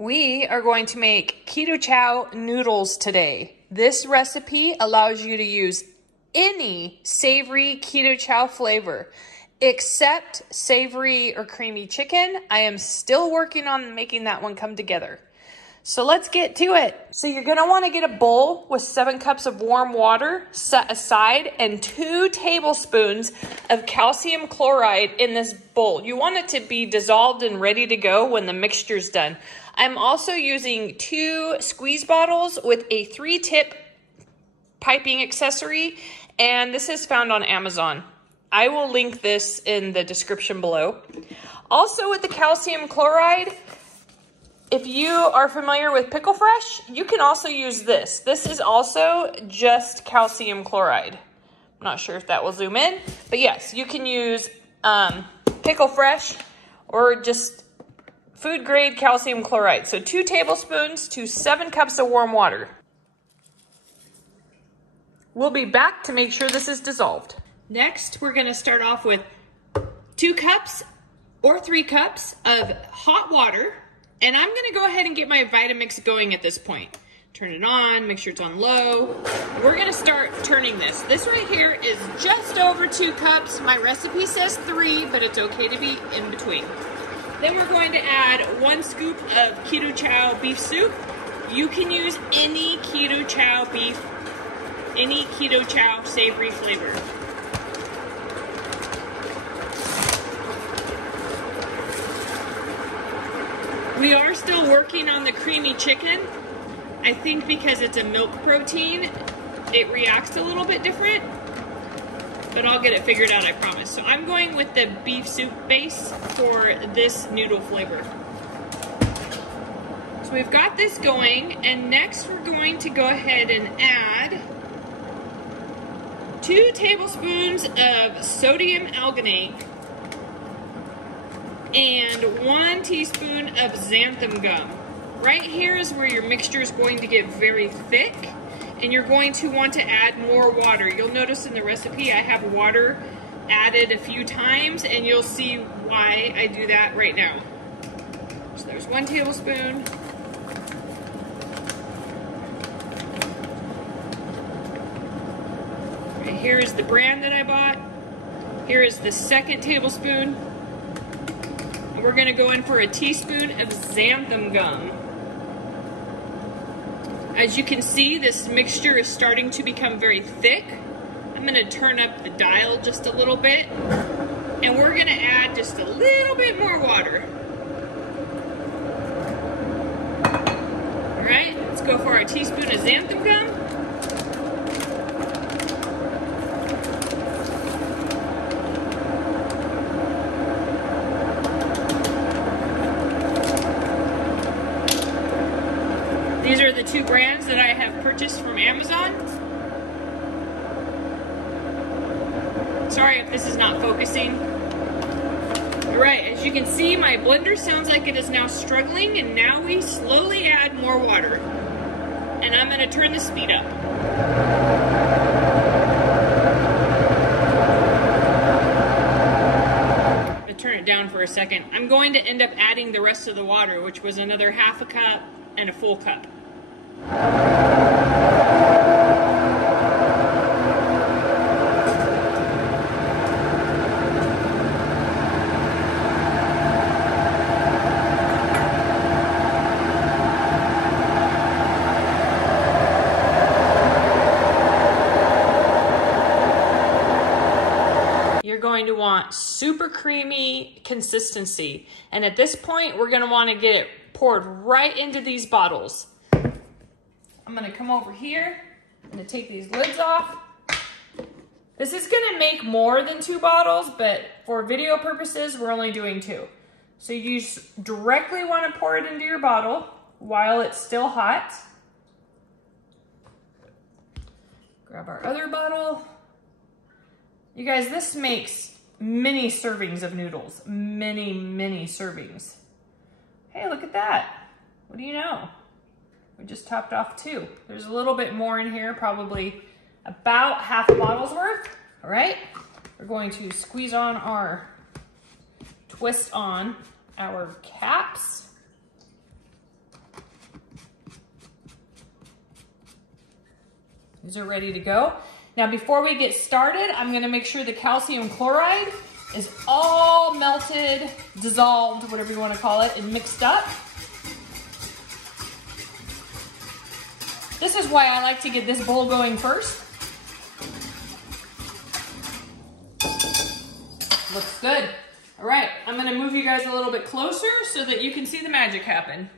We are going to make Keto Chow noodles today. This recipe allows you to use any savory Keto Chow flavor, except savory or creamy chicken. I am still working on making that one come together. So let's get to it. So you're gonna wanna get a bowl with 7 cups of warm water set aside and 2 tablespoons of calcium chloride in this bowl. You want it to be dissolved and ready to go when the mixture's done. I'm also using 2 squeeze bottles with a 3-tip piping accessory, and this is found on Amazon. I will link this in the description below. Also with the calcium chloride, if you are familiar with Pickle Fresh, you can also use this. This is also just calcium chloride. I'm not sure if that will zoom in, but yes, you can use Pickle Fresh or just food grade calcium chloride. So 2 tablespoons to 7 cups of warm water. We'll be back to make sure this is dissolved. Next, we're gonna start off with 2 cups or 3 cups of hot water. And I'm gonna go ahead and get my Vitamix going at this point. Turn it on, make sure it's on low. We're gonna start turning this. This right here is just over 2 cups. My recipe says 3, but it's okay to be in between. Then we're going to add 1 scoop of Keto Chow beef soup. You can use any Keto Chow beef, any Keto Chow savory flavor. We are still working on the creamy chicken. I think because it's a milk protein, it reacts a little bit different, but I'll get it figured out, I promise. So I'm going with the beef soup base for this noodle flavor. So we've got this going, and next we're going to go ahead and add 2 tablespoons of sodium alginate and 1 teaspoon of xantham gum. Right here is where your mixture is going to get very thick, and you're going to want to add more water. You'll notice in the recipe I have water added a few times, and you'll see why I do that right now. So there's 1 tablespoon. Right here is the brand that I bought. Here is the 2nd tablespoon. We're gonna go in for a teaspoon of xantham gum. As you can see, this mixture is starting to become very thick. I'm gonna turn up the dial just a little bit, and we're gonna add just a little bit more water. All right, let's go for our teaspoon of xantham gum. These are the 2 brands that I have purchased from Amazon. Sorry if this is not focusing. All right, as you can see, my blender sounds like it is now struggling, and now we slowly add more water. And I'm gonna turn the speed up. I'm gonna turn it down for a second. I'm going to end up adding the rest of the water, which was another 1/2 cup and a full cup. You're going to want super creamy consistency. And at this point, we're gonna wanna get it poured right into these bottles. I'm gonna come over here, I'm gonna take these lids off. This is gonna make more than 2 bottles, but for video purposes, we're only doing 2. So you directly wanna pour it into your bottle while it's still hot. Grab our other bottle. You guys, this makes many servings of noodles, many, many servings. Hey, look at that. What do you know? We just topped off 2. There's a little bit more in here, probably about 1/2 bottle's worth. All right, we're going to squeeze on twist on our caps. These are ready to go. Now, before we get started, I'm gonna make sure the calcium chloride is all melted, dissolved, whatever you wanna call it, and mixed up. This is why I like to get this bowl going first. Looks good. All right, I'm gonna move you guys a little bit closer so that you can see the magic happen.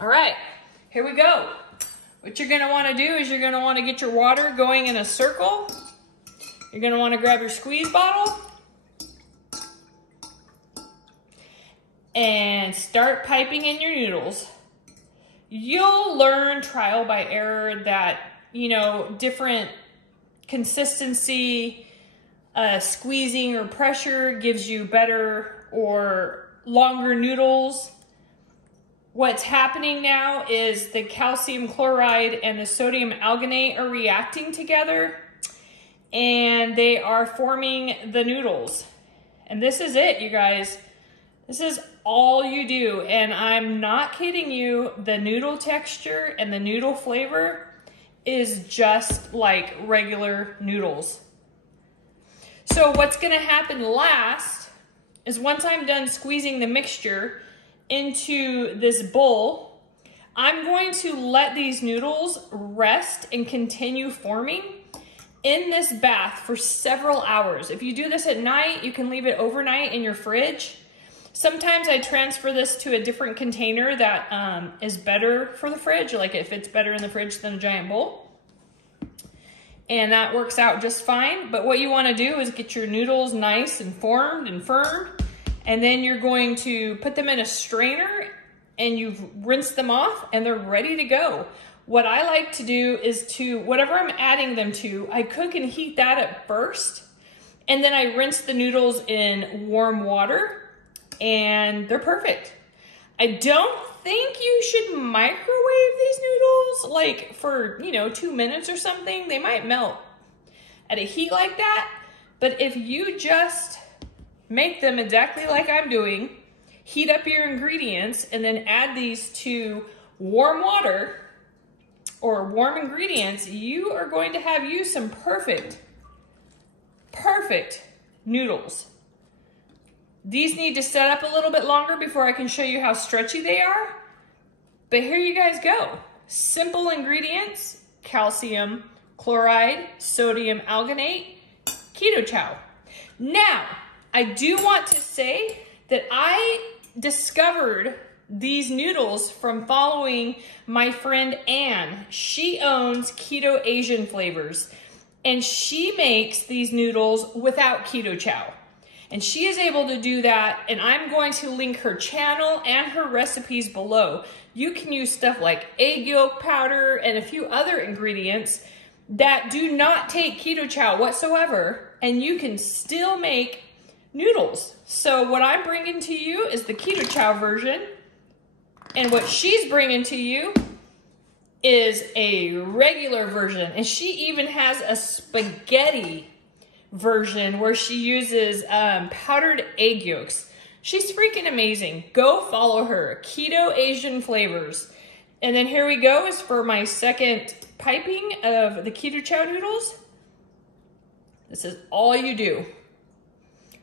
All right, here we go. What you're gonna wanna do is you're gonna wanna get your water going in a circle. You're gonna wanna grab your squeeze bottle and start piping in your noodles. You'll learn trial by error that, you know, different consistency, squeezing or pressure gives you better or longer noodles. What's happening now is the calcium chloride and the sodium alginate are reacting together and they are forming the noodles. And this is it, you guys. This is all you do. And I'm not kidding you, the noodle texture and the noodle flavor is just like regular noodles. So what's gonna happen last is once I'm done squeezing the mixture into this bowl, I'm going to let these noodles rest and continue forming in this bath for several hours. If you do this at night, you can leave it overnight in your fridge. Sometimes I transfer this to a different container that is better for the fridge, like if it's better in the fridge than a giant bowl. And that works out just fine. But what you wanna do is get your noodles nice and formed and firm. And then you're going to put them in a strainer and you've rinsed them off and they're ready to go. What I like to do is to, whatever I'm adding them to, I cook and heat that up first. And then I rinse the noodles in warm water and they're perfect. I don't think you should microwave these noodles like for, you know, 2 minutes or something. They might melt at a heat like that. But if you just make them exactly like I'm doing, heat up your ingredients, and then add these to warm water or warm ingredients, you are going to have you some perfect noodles. These need to set up a little bit longer before I can show you how stretchy they are. But here you guys go. Simple ingredients: calcium chloride, sodium alginate, keto chow. Now, I do want to say that I discovered these noodles from following my friend Anne. She owns Keto Asian Flavors, and she makes these noodles without keto chow. And she is able to do that, and I'm going to link her channel and her recipes below. You can use stuff like egg yolk powder and a few other ingredients that do not take keto chow whatsoever, and you can still make noodles. So what I'm bringing to you is the keto chow version, and what she's bringing to you is a regular version. And she even has a spaghetti version where she uses powdered egg yolks. She's freaking amazing. Go follow her, Keto Asian Flavors. And then here we go is for my second piping of the keto chow noodles. This is all you do.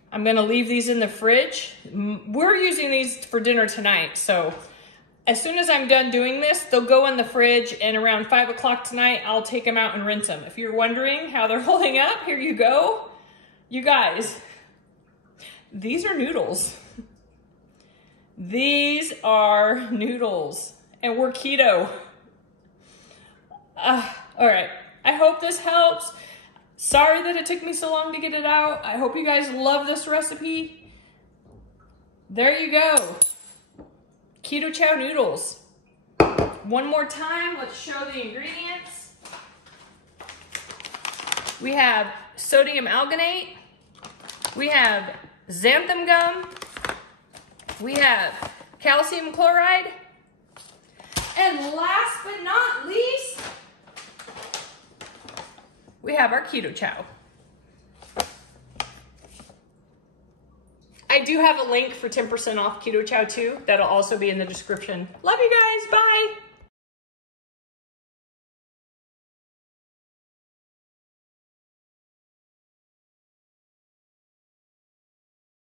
I'm gonna leave these in the fridge. We're using these for dinner tonight, so as soon as I'm done doing this, they'll go in the fridge, and around 5 o'clock tonight, I'll take them out and rinse them. If you're wondering how they're holding up, here you go. You guys, these are noodles. These are noodles, and we're keto. All right, I hope this helps. Sorry that it took me so long to get it out. I hope you guys love this recipe. There you go. Keto chow noodles. One more time, let's show the ingredients. We have sodium alginate. We have xantham gum. We have calcium chloride. And last but not least, we have our keto chow. I I do have a link for 10% off Keto Chow too. That'll also be in the description. Love you guys. Bye.